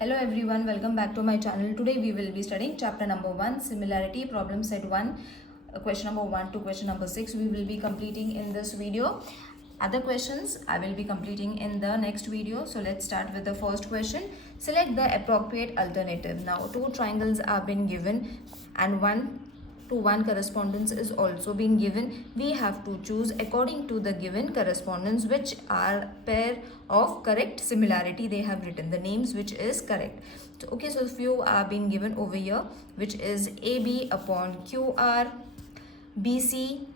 Hello everyone, welcome back to my channel. Today we will be studying chapter number 1, Similarity, problem set 1, question number 1 to question number 6. We will be completing in this video. Other questions I will be completing in the next video. So let's start with the first question. Select the appropriate alternative. Now two triangles are been given and 1-to-1 correspondence is also being given. We have to choose according to the given correspondence which are pair of correct similarity. They have written the names which is correct. So okay, so few are being given over here, which is AB upon QR, BC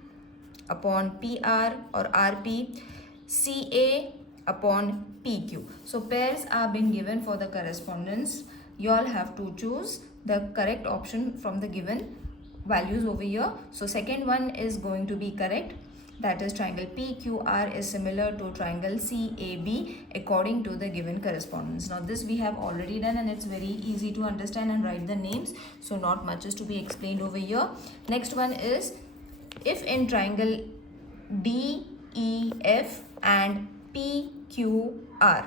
upon PR or RP, CA upon PQ. So pairs are being given for the correspondence. You all have to choose the correct option from the given values over here. So second one is going to be correct, that is triangle PQR is similar to triangle CAB according to the given correspondence. Now this we have already done and it's very easy to understand and write the names, so not much is to be explained over here. Next one is, if in triangle DEF and PQR,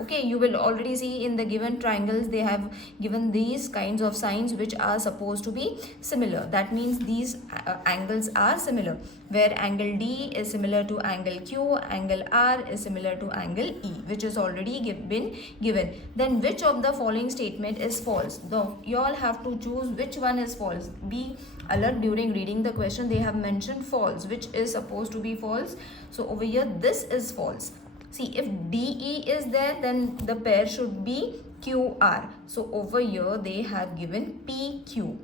okay, you will already see in the given triangles they have given these kinds of signs which are supposed to be similar. That means these angles are similar, where angle D is similar to angle Q, angle R is similar to angle E, which is already been given. Then which of the following statement is false? You all have to choose which one is false. Be alert during reading the question. They have mentioned false, which is supposed to be false. So over here this is false. See, if DE is there, then the pair should be QR. So over here they have given PQ.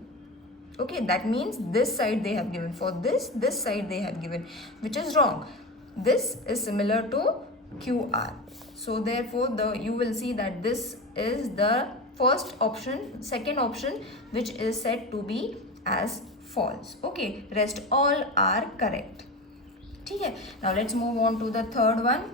Okay, that means this side they have given. For this side they have given, which is wrong. This is similar to QR. So therefore you will see that this is the first option, second option, which is said to be as false. Okay, rest all are correct. Okay, now let's move on to the third one.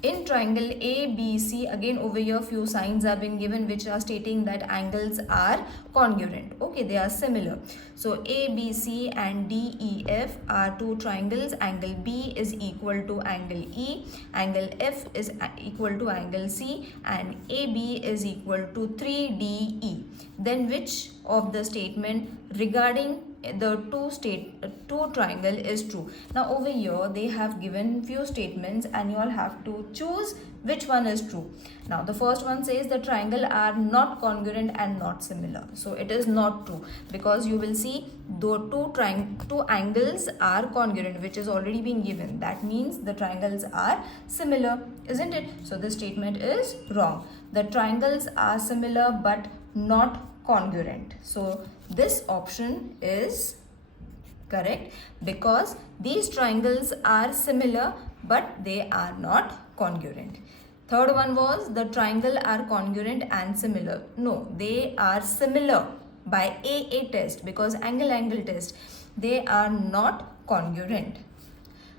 In triangle ABC, again over here few signs have been given which are stating that angles are congruent. Okay, they are similar. So ABC and DEF are two triangles. Angle B is equal to angle E, angle F is equal to angle C, and AB is equal to 3DE. Then which of the statement regarding the two triangle is true? Now over here they have given few statements and you all have to choose which one is true. Now the first one says the triangle are not congruent and not similar. So it is not true, because you will see the two angles are congruent, which is already been given. That means the triangles are similar, isn't it? So this statement is wrong. The triangles are similar but not congruent. So this option is correct, because these triangles are similar but they are not congruent. Third one was the triangle are congruent and similar. No, they are similar by AA test, because angle test. They are not congruent.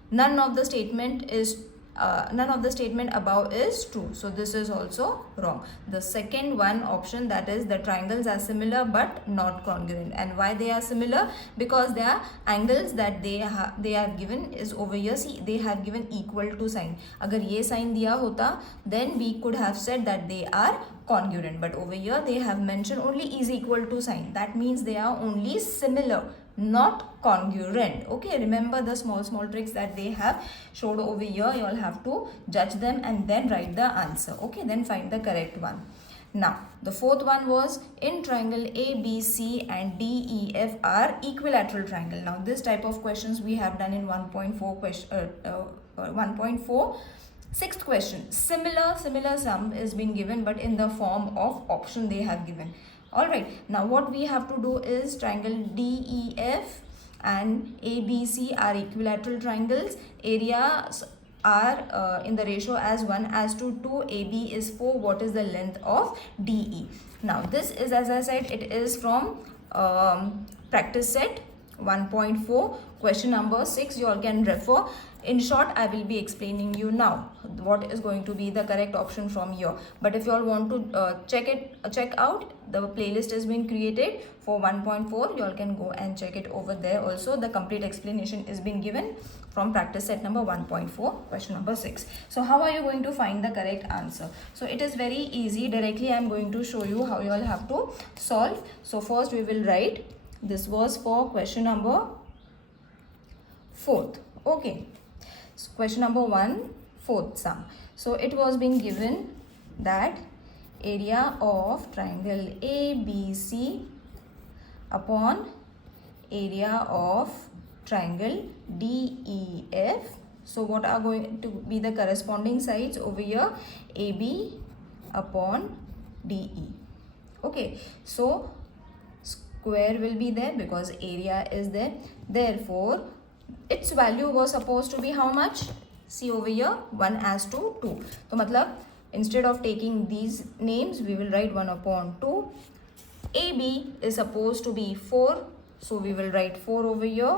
None of the statement above is true. So this is also wrong. The second one option, that is the triangles are similar but not congruent. And why they are similar? Because their angles that they have given is over here. See, they have given equal to sign. Agar ye sign diya hota, then we could have said that they are congruent. But over here they have mentioned only is equal to sign. That means they are only similar, not congruent. Okay, remember the small tricks that they have showed over here. You all have to judge them and then write the answer. Okay, then find the correct one. Now the fourth one was, in triangle ABC and DEF are equilateral triangle. Now this type of questions we have done in 1.4 question 1.4. Sixth question, similar sum is being given but in the form of option they have given. Alright, now what we have to do is, triangle DEF and ABC are equilateral triangles. Areas are in the ratio as 1:2. AB is 4. What is the length of DE? Now this is, as I said, it is from practice set 1.4. Question number 6 you all can refer. In short, I will be explaining you now what is going to be the correct option from here. But if you all want to check out, the playlist has been created for 1.4. You all can go and check it over there also. The complete explanation is being given from practice set number 1.4, question number 6. So how are you going to find the correct answer? So it is very easy. Directly I am going to show you how you all have to solve. So first we will write, this was for question number 4th. Okay. So question number 1, 4th sum. So it was being given that area of triangle ABC upon area of triangle DEF. So what are going to be the corresponding sides over here? AB upon DE. Okay. So square will be there because area is there. Therefore, its value was supposed to be how much? See over here, 1:2. So matlab, instead of taking these names, we will write 1/2. AB is supposed to be 4. So we will write 4 over here.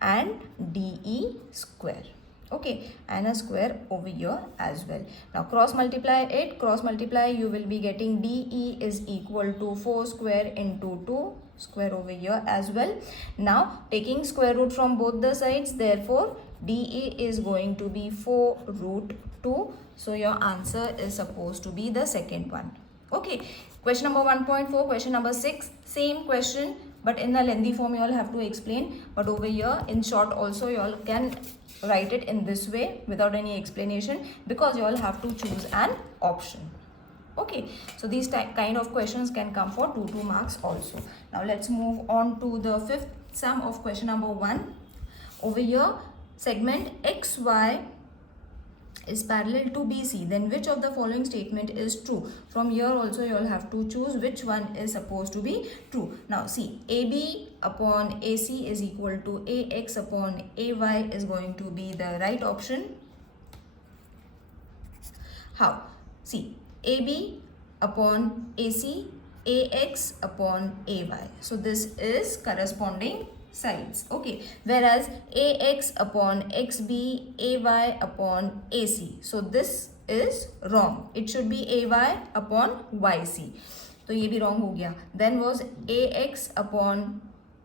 And DE square. Okay, and a square over here as well. Now cross multiply it. Cross multiply, you will be getting DE is equal to 4 square into 2 square over here as well. Now taking square root from both the sides, therefore DE is going to be 4 root 2. So your answer is supposed to be the second one. Okay, question number 1.4, question number 6, same question, but in a lengthy form you all have to explain. But over here in short also you all can write it in this way without any explanation, because you all have to choose an option. Okay, so these kind of questions can come for 2 marks also. Now let's move on to the 5th sum of question number 1. Over here, segment XY is parallel to BC, then which of the following statement is true? From here also you all have to choose which one is supposed to be true. Now see, AB upon AC is equal to AX upon AY is going to be the right option. How? See, AB upon AC, AX upon AY. So this is corresponding sides. Okay, whereas AX upon XB, AY upon AC. So this is wrong. It should be AY upon YC. तो ये भी wrong हो गया. Then was AX upon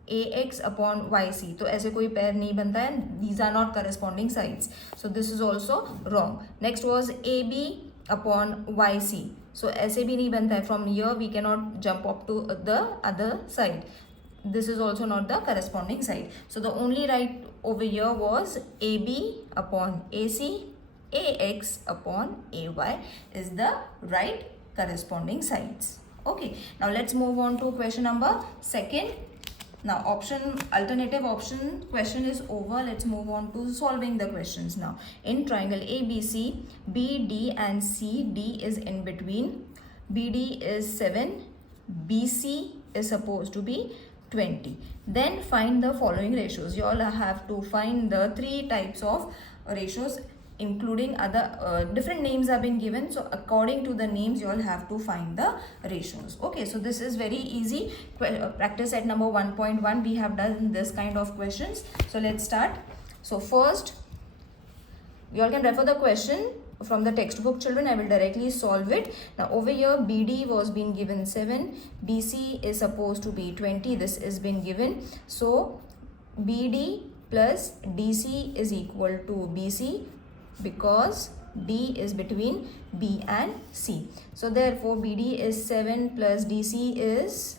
YC. तो ऐसे कोई pair नहीं बनता है. These are not corresponding sides. So this is also wrong. Next was AB upon YC. So ऐसे भी नहीं बनता है. From here we cannot jump up to the other side. This is also not the corresponding side. So the only right over here was AB upon AC, AX upon AY is the right corresponding sides. Okay, now let's move on to question number 2. Now alternative option question is over. Let's move on to solving the questions now. In triangle ABC, BD and CD is in between. BD is 7, BC is supposed to be 20. Then find the following ratios. You all have to find the 3 types of ratios, including other different names have been given. So according to the names you all have to find the ratios. Okay, so this is very easy. Practice at number 1.1 we have done this kind of questions. So let's start. So first you all can refer the question from the textbook, children. I will directly solve it. Now over here BD was being given 7, BC is supposed to be 20. This is been given. So BD plus DC is equal to BC because D is between B and C. So therefore BD is 7 plus DC is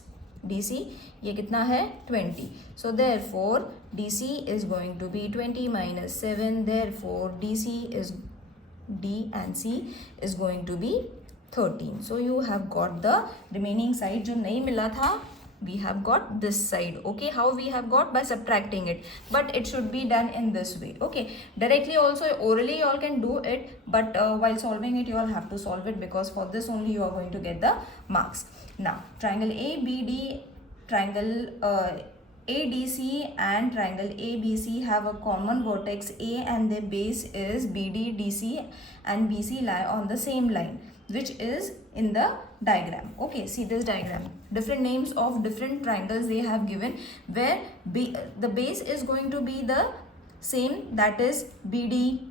ये कितना है 20. So therefore DC is going to be 20 minus 7. Therefore D and C is going to be 13. So you have got the remaining side जो नहीं मिला था. We have got this side. Okay, how we have got? By subtracting it, but it should be done in this way. Okay, directly also orally you all can do it, but while solving it you all have to solve it, because for this only you are going to get the marks. Now triangle ABD, triangle ADC and triangle ABC have a common vertex A and their base is BD, DC and BC lie on the same line. which is in the diagram. Okay, see this diagram, different names of different triangles they have given, where the base is going to be the same, that is BD,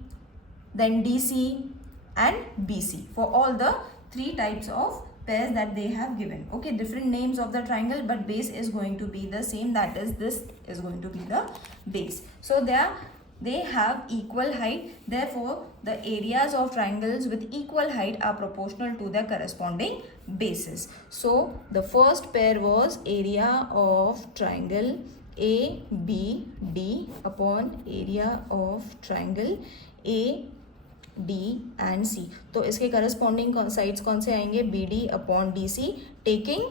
then DC and BC for all the three types of pairs that they have given. Okay, different names of the triangle, but base is going to be the same, that is this is going to be the base. So they have equal height, therefore the areas of triangles with equal height are proportional to their corresponding bases. So the first pair was area of triangle ABD upon area of triangle AD and C. तो इसके corresponding sides कौन से आएंगे? BD upon DC, taking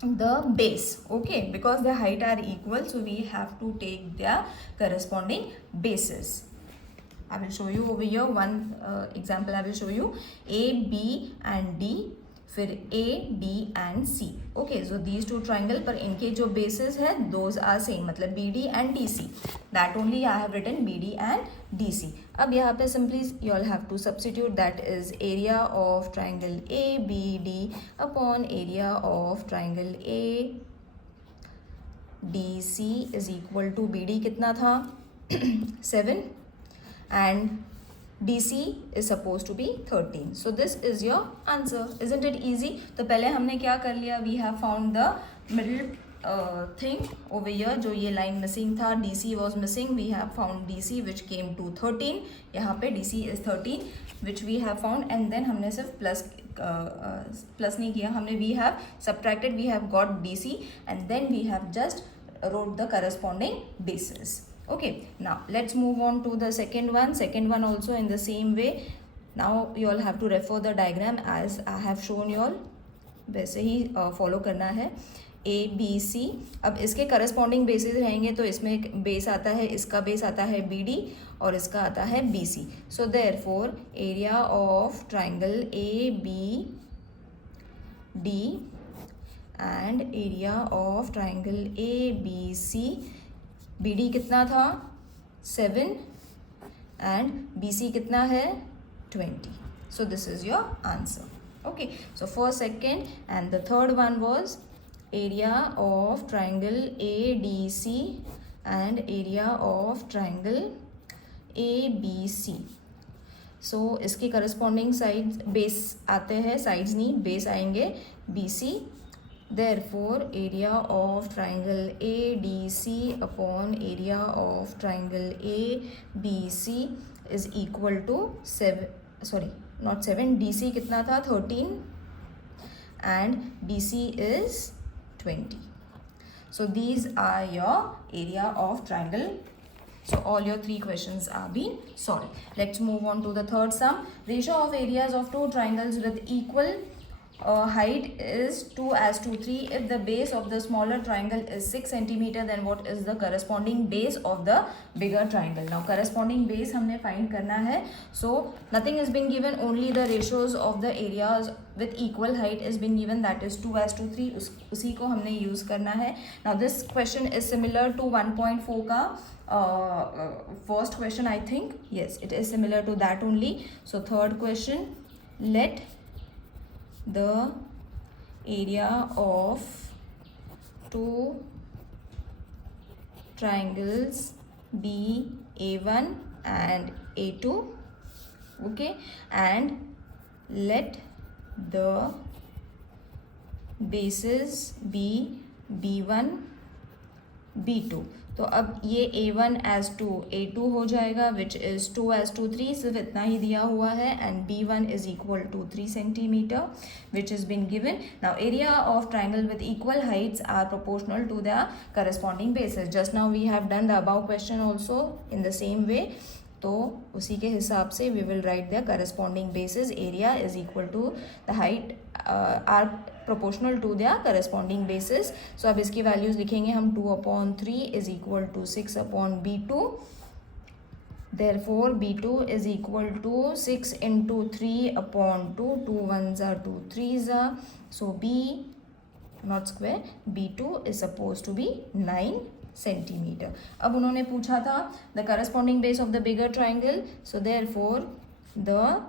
the base. Okay, because the height are equal, so we have to take their corresponding bases. I will show you over here one example. I will show you A, B and D, फिर A, D and C. Okay, so these two triangle पर इनके जो bases है those are same, मतलब BD and DC. That only I have written BD and DC. अब यहाँ पे simply you all have to substitute, that is area of triangle ABD upon area of triangle ADC is equal to BD कितना था 7 and DC is supposed to be 13. So this is your answer. Isn't it easy? तो पहले हमने क्या कर लिया, we have found the middle thing over here, जो ये line missing था, DC was missing, we have found DC which came to 13. यहाँ पे DC is 13 which we have found, and then हमने सिर्फ plus नहीं किया, हमने we have subtracted, we have got DC and then we have just wrote the corresponding bases. Okay, now let's move on to the second one also in the same way. Now you all have to refer the diagram as I have shown you all, वैसे ही follow करना है ABC. अब इसके corresponding bases रहेंगे, तो इसमें एक base आता है, इसका base आता है BD और इसका आता है BC. So therefore area of triangle ABD and area of triangle ABC, BD कितना था 7 and BC कितना है 20. So this is your answer. Okay, so first, second and the third one was area of triangle ADC and area of triangle ABC. So इसके corresponding sides base आते हैं, sides नहीं base आएंगे BC. Therefore area of triangle ADC upon area of triangle ABC is equal to 7, sorry not 7, DC कितना था 13 and BC is 20. So these are your area of triangle. So all your three questions are being solved. Let's move on to the third sum. Ratio of areas of two triangles with equal height is 2:3. If the base of the smaller triangle is 6 cm, then what is the corresponding base of the bigger triangle? Now corresponding base हमने find करना है. So nothing is being given, only the ratios of the areas with equal height is being given, that is 2:3. उसी को हमने use करना है. Now this question is similar to 1.4 का first question, I think. Yes, it is similar to that only. So third question, let the area of two triangles be A1 and A2. Okay, and let the bases be B1 B2. तो अब ये A1 as 2 A2 हो जाएगा, which is 2 as 2 3, सिर्फ इतना ही दिया हुआ है, and B1 is equal to 3 cm which has been given. Now area of triangle with equal heights are proportional to their corresponding bases. Just now we have done the above question also in the same way. तो उसी के हिसाब से we will write the corresponding bases. Area is equal to the height are proportional to their corresponding bases. So अब इसकी values लिखेंगे हम, 2/3 is equal to 6/B2. Therefore B2 is equal to 6 into 3/2. 2 1s are 2 3s are. So B not square, B2 is supposed to be 9 centimeter. अब उन्होंने पूछा था the corresponding base of the bigger triangle. So therefore the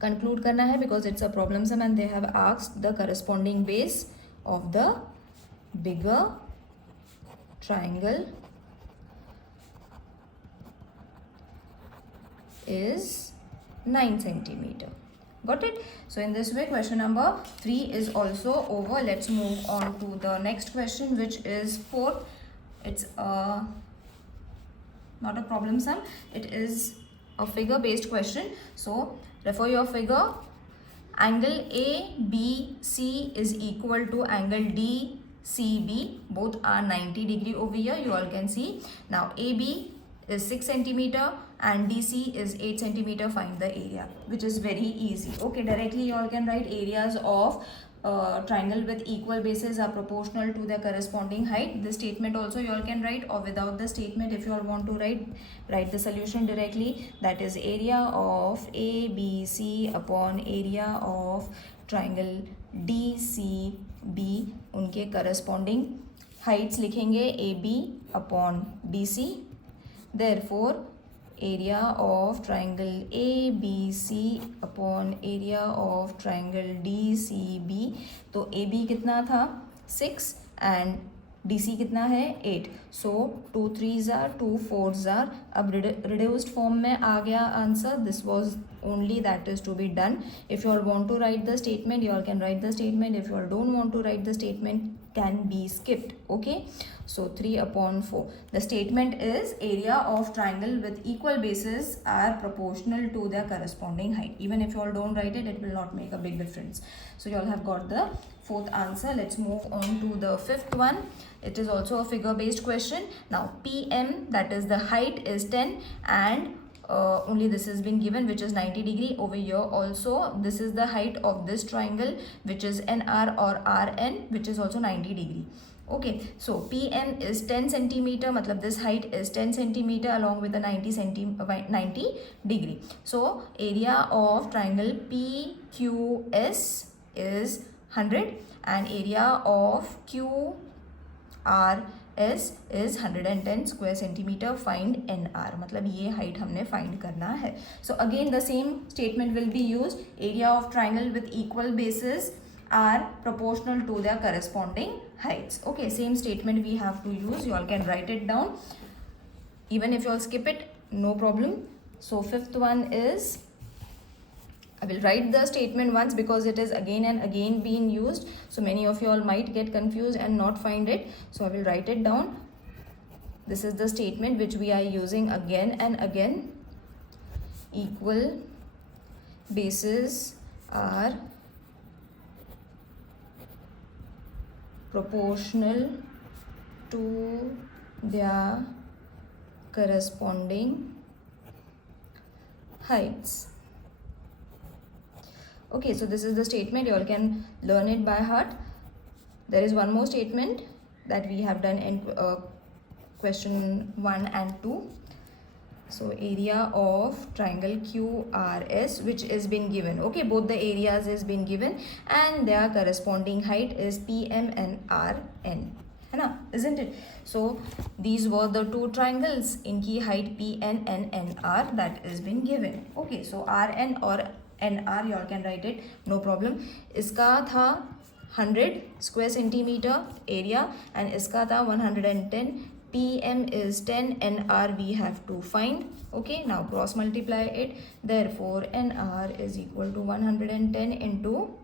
conclude करना है because it's a problem sum and they have asked the corresponding base of the bigger triangle is 9 centimeter. Got it? So in this way question number 3 is also over. Let's move on to the next question, which is 4. It's not a problem sum, it is a figure based question. So refer your figure. Angle ABC is equal to angle DCB. Both are 90 degree over here. You all can see. Now AB is 6 centimeter and DC is 8 centimeter. Find the area, which is very easy. Okay, directly you all can write areas of triangle with equal bases are proportional to their corresponding height. This statement also you all can write, or without the statement if you all want to write the solution directly. That is area of ABC upon area of triangle DCB. उनके corresponding heights लिखेंगे AB upon DC. Therefore area of triangle ABC upon area of triangle DCB. तो AB कितना था 6 and DC कितना है 8. So 2 3s are 2 4s are. अब reduced form में आ गया answer. This was only that is to be done. If you all want to write the statement, you all can write the statement. If you all don't want to write the statement, can be skipped. Okay, so 3 upon 4. The statement is area of triangle with equal bases are proportional to their corresponding height. Even if you all don't write it, it will not make a big difference. So you all have got the fourth answer. Let's move on to the fifth one. It is also a figure based question. Now PM, that is the height, is 10 and only this has been given, which is 90 degree. Over here also this is the height of this triangle, which is NR or RN, which is also 90 degree. Okay, so PM is 10 centimeter, matlab this height is 10 centimeter along with the 90 degree. So area of triangle PQS is 100 and area of QRS is 110 square centimeter. Find NR, मतलब ये height हमने find करना है. So again the same statement will be used. Area of triangle with equal bases are proportional to their corresponding heights. Okay, same statement we have to use. You all can write it down. Even if you all skip it, no problem. So fifth one is, I will write the statement once because it is again and again being used. So many of you all might get confused and not find it. So I will write it down. This is the statement which we are using again and again. Equal bases are proportional to their corresponding heights. Okay, so this is the statement. You all can learn it by heart. There is one more statement that we have done in question 1 and 2. So area of triangle QRS, which is been given. Okay, both the areas is been given and their corresponding height is PM and RN. है ना, isn't it? So these were the two triangles. इनकी height PN and NR that is been given. Okay, so RN or NR you all can write it, no problem. इसका था 100 square centimeter area and इसका था 110. PM is 10, NR we have to find. Okay, now cross multiply it. Therefore NR is equal to 110 into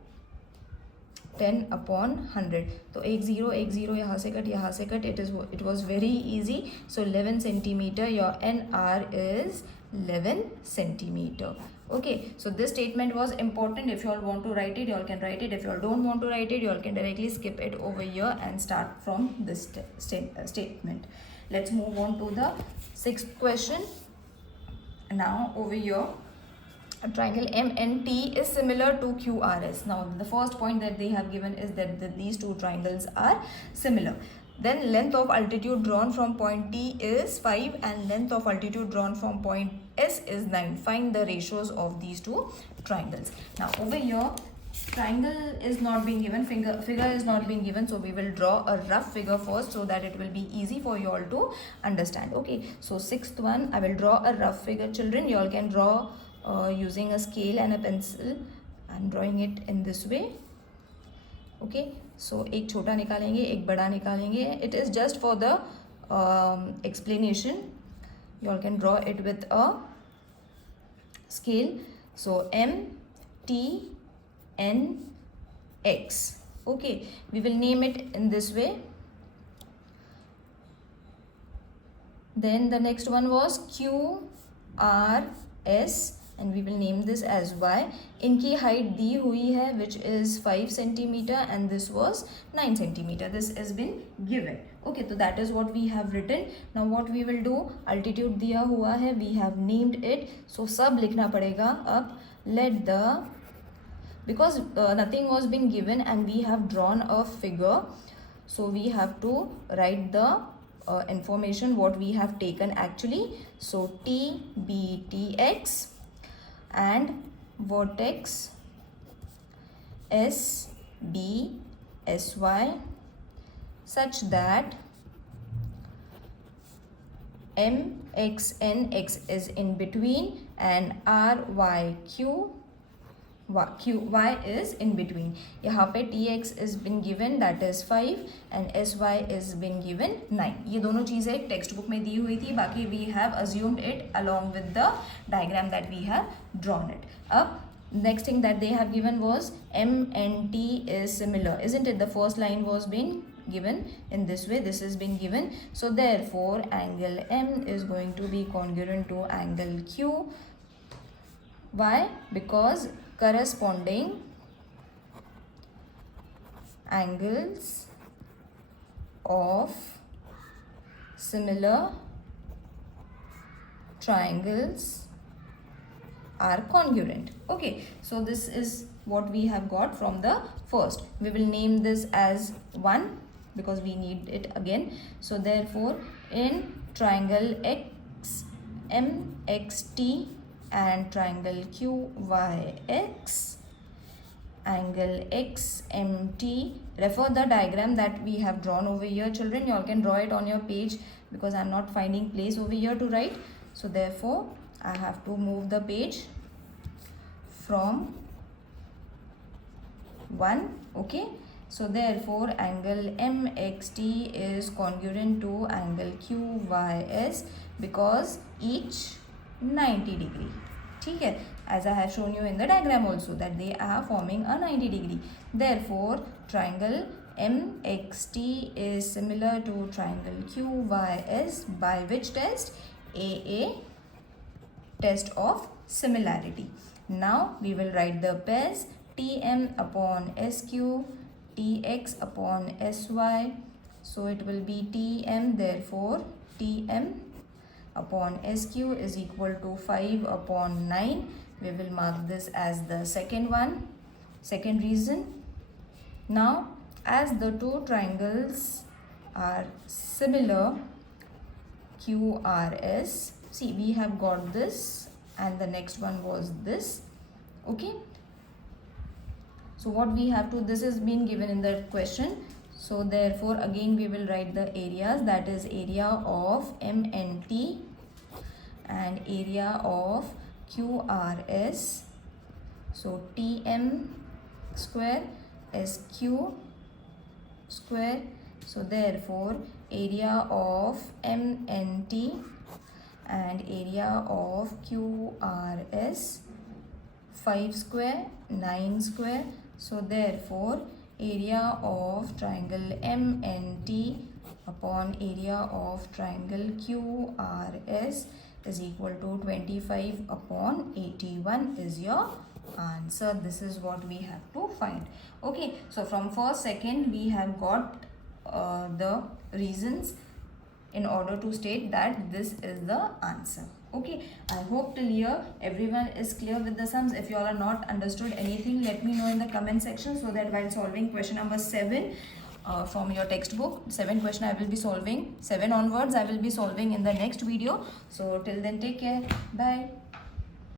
10 upon 100. तो एक zero यहाँ से cut, it was very easy. So 11 centimeter, your NR is 11 centimeter. Okay, so this statement was important. If you all want to write it, you all can write it. If you all don't want to write it, you all can directly skip it over here and start from this statement. Let's move on to the sixth question. Now over here, a triangle MNT is similar to QRS. Now the first point that they have given is that these two triangles are similar. Then length of altitude drawn from point T is 5 and length of altitude drawn from point S is 9. Find the ratios of these two triangles. Now over here, triangle is not being given, figure is not being given, so we will draw a rough figure first so that it will be easy for you all to understand. Okay, so sixth one, I will draw a rough figure. Children, you all can draw using a scale and a pencil and drawing it in this way. Okay, so एक छोटा निकालेंगे, एक बड़ा निकालेंगे. It is just for the explanation. You all can draw it with a scale. So M T N X. Okay, we will name it in this way. Then the next one was Q R S and we will name this as Y. इनकी height दी हुई है which is 5 centimeter and this was 9 centimeter. This has been given. Okay, so that is what we have written. Now what we will do, altitude दिया हुआ है, we have named it. So सब लिखना पड़ेगा. अब let the, because nothing was been given and we have drawn a figure, so we have to write the information what we have taken actually. So T B T X and vertex S B S Y such that M X N X is in between and R Y Q Y is in between. यहाँ पे TX is been given that is 5 and SY is been given 9. ये दोनों चीज़ें एक text book में दी हुई थी, बाकी we have assumed it along with the diagram that we have drawn it. अब next thing that they have given was M and T is similar, isn't it? The first line was being given in this way, this has been given. So therefore angle M is going to be congruent to angle Q. Why? Because corresponding angles of similar triangles are congruent. Okay, so this is what we have got from the first. We will name this as 1 because we need it again. So therefore in triangle XMXT and triangle QYX, angle XMT, refer the diagram that we have drawn over here. Children, you all can draw it on your page because I am not finding place over here to write. So therefore I have to move the page from 1. Okay, so therefore angle MXT is congruent to angle QYS because each 90 degree. ठीक है, as I have shown you in the diagram also that they are forming a 90 degree. Therefore triangle MXT is similar to triangle QYS by which test? AA test of similarity. Now we will write the pairs TM upon SQ, TX upon SY. So it will be TM, therefore TM upon SQ is equal to 5 upon 9. We will mark this as the second one, second reason. Now as the two triangles are similar, QRS, see we have got this and the next one was this. Okay, so what we have to, this is been given in the question. So therefore again we will write the areas, that is area of MNT and area of QRS. So TM square SQ square. So therefore area of MNT and area of QRS 5 square 9 square. So therefore area of triangle MNT upon area of triangle QRS is equal to 25 upon 81 is your answer. This is what we have to find. Okay, so from first second we have got the reasons in order to state that this is the answer. Okay, I hope till here everyone is clear with the sums. If you all are not understood anything, let me know in the comment section so that while solving question number 7 from your textbook, 7 question I will be solving, 7 onwards I will be solving in the next video. So till then, take care, bye.